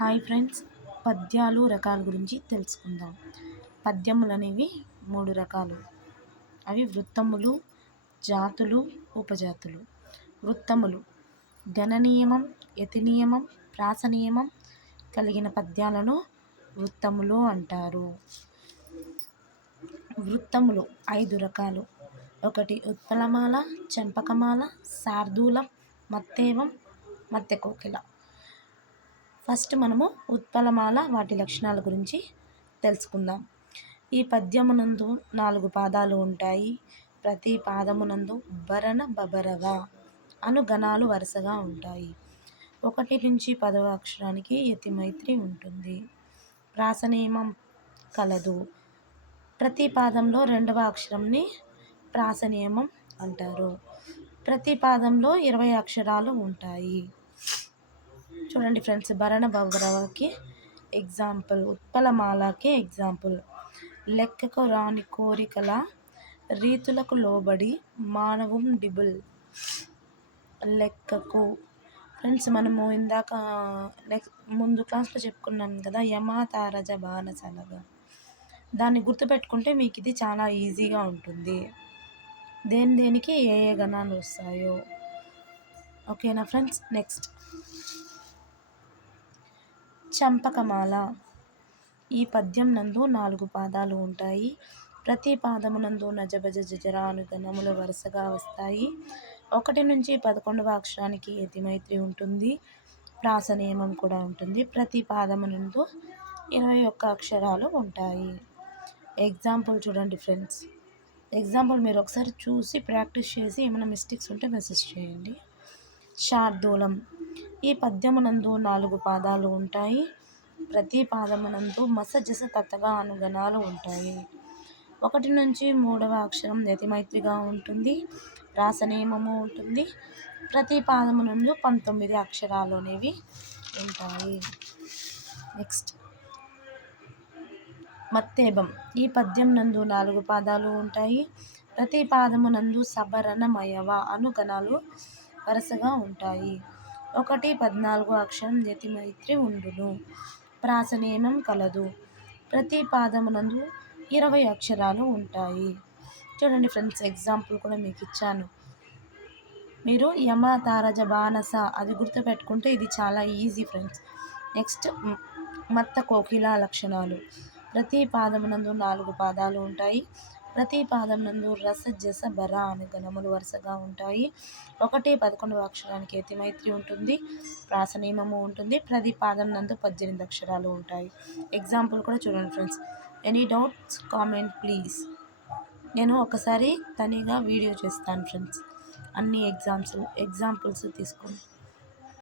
Hi friends. పద్యాలు రకాల గురించి తెలుసుకుందాం. పద్యములు అనేవి మూడు రకాలు. అవి వృత్తములు జాతులు ఉపజాతులు. వృత్తములు గణనియమం యతినియమం ప్రాసనియమం కలిగిన పద్యాలను వృత్తములు అంటారు. వృత్తములు ఐదు రకాలు. ఒకటి ఉత్పలమాల చంపకమాల శార్దూలం మత్తేవం మత్తెకోకిల ఫస్ట్ మనము ఉత్పలమాల వాటి లక్షణాల గురించి తెలుసుకుందాం. ఈ పద్యమునందు నాలుగు పాదాలు ఉంటాయి. ప్రతి పాదమునందు భరణ బబరవ అను గణాలు వరుసగా ఉంటాయి. ఒకటి నుంచి పదవ అక్షరానికి యతిమైత్రి ఉంటుంది. ప్రాసనియమం కలదు. ప్రతి పాదంలో రెండవ అక్షరంని ప్రాసనియమం అంటారు. ప్రతి పాదంలో ఇరవై అక్షరాలు ఉంటాయి. చూడండి ఫ్రెండ్స్ భరణ భవరవకి ఎగ్జాంపుల్ ఉత్పలమాలకి ఎగ్జాంపుల్ లెక్కకు రాని కోరికల రీతులకు లోబడి మానవం డిబుల్. లెక్కకు. ఫ్రెండ్స్ మనము ఇందాక నెక్స్ట్ ముందు క్లాస్లో చెప్పుకున్నాం కదా యమా తారజ బాణసలగా దాన్ని గుర్తుపెట్టుకుంటే మీకు ఇది చాలా ఈజీగా ఉంటుంది. దేని దేనికి ఏ ఏ గణాలు వస్తాయో. ఓకేనా ఫ్రెండ్స్? నెక్స్ట్. చంపకమాల. ఈ పద్యం నందు నాలుగు పాదాలు ఉంటాయి. ప్రతి పాదమునందు నజభజ జజరా అను గణములు వరుసగా వస్తాయి. ఒకటి నుంచి పదకొండవ అక్షరానికి యతిమైత్రి ఉంటుంది. ప్రాస నియమం కూడా ఉంటుంది. ప్రతి పాదమునందు ఇరవై ఒక్క అక్షరాలు ఉంటాయి. ఎగ్జాంపుల్ చూడండి ఫ్రెండ్స్ ఎగ్జాంపుల్ మీరు ఒకసారి చూసి ప్రాక్టీస్ చేసి ఏమైనా మిస్టేక్స్ ఉంటే మెసేజ్ చేయండి. శార్దూలం ఈ పద్యమునందు నాలుగు పాదాలు ఉంటాయి. ప్రతి పాదమునందు మసజస తత్తగా అనుగణాలు ఉంటాయి. ఒకటి నుంచి మూడవ అక్షరం యతిమైత్రిగా ఉంటుంది. రాసనేమము ఉంటుంది. ప్రతి పాదము నుండి పంతొమ్మిది అక్షరాలు అనేవి ఉంటాయి. నెక్స్ట్. మత్తేబం ఈ పద్యం నందు నాలుగు పాదాలు ఉంటాయి. ప్రతి పాదమునందు సబరణమయవ అనుగణాలు వరుసగా ఉంటాయి. ఒకటి పద్నాలుగు అక్షరం యతిమైత్రి ఉండును. ప్రాసనేనం కలదు. ప్రతి పాదమునందు ఇరవై అక్షరాలు ఉంటాయి. చూడండి ఫ్రెండ్స్ ఎగ్జాంపుల్ కూడా మీకు ఇచ్చాను. మీరు యమ తారజ బానస అది గుర్తుపెట్టుకుంటే ఇది చాలా ఈజీ ఫ్రెండ్స్. నెక్స్ట్ మత్త కోకిల లక్షణాలు. ప్రతి పాదమునందు నాలుగు పాదాలు ఉంటాయి. ప్రతి పాదం నందు రస జస బర అనే గణములు వరుసగా ఉంటాయి. ఒకటి పదకొండవ అక్షరానికి యతిమైత్రి ఉంటుంది. ప్రాసనియమము ఉంటుంది. ప్రతి పాదం నందు పద్దెనిమిది అక్షరాలు ఉంటాయి. ఎగ్జాంపుల్ కూడా చూడండి friends any doubts comment please నేను ఒకసారి తనిగా వీడియో చేస్తాను ఫ్రెండ్స్ అన్ని ఎగ్జామ్స్ ఎగ్జాంపుల్స్ తీసుకుని.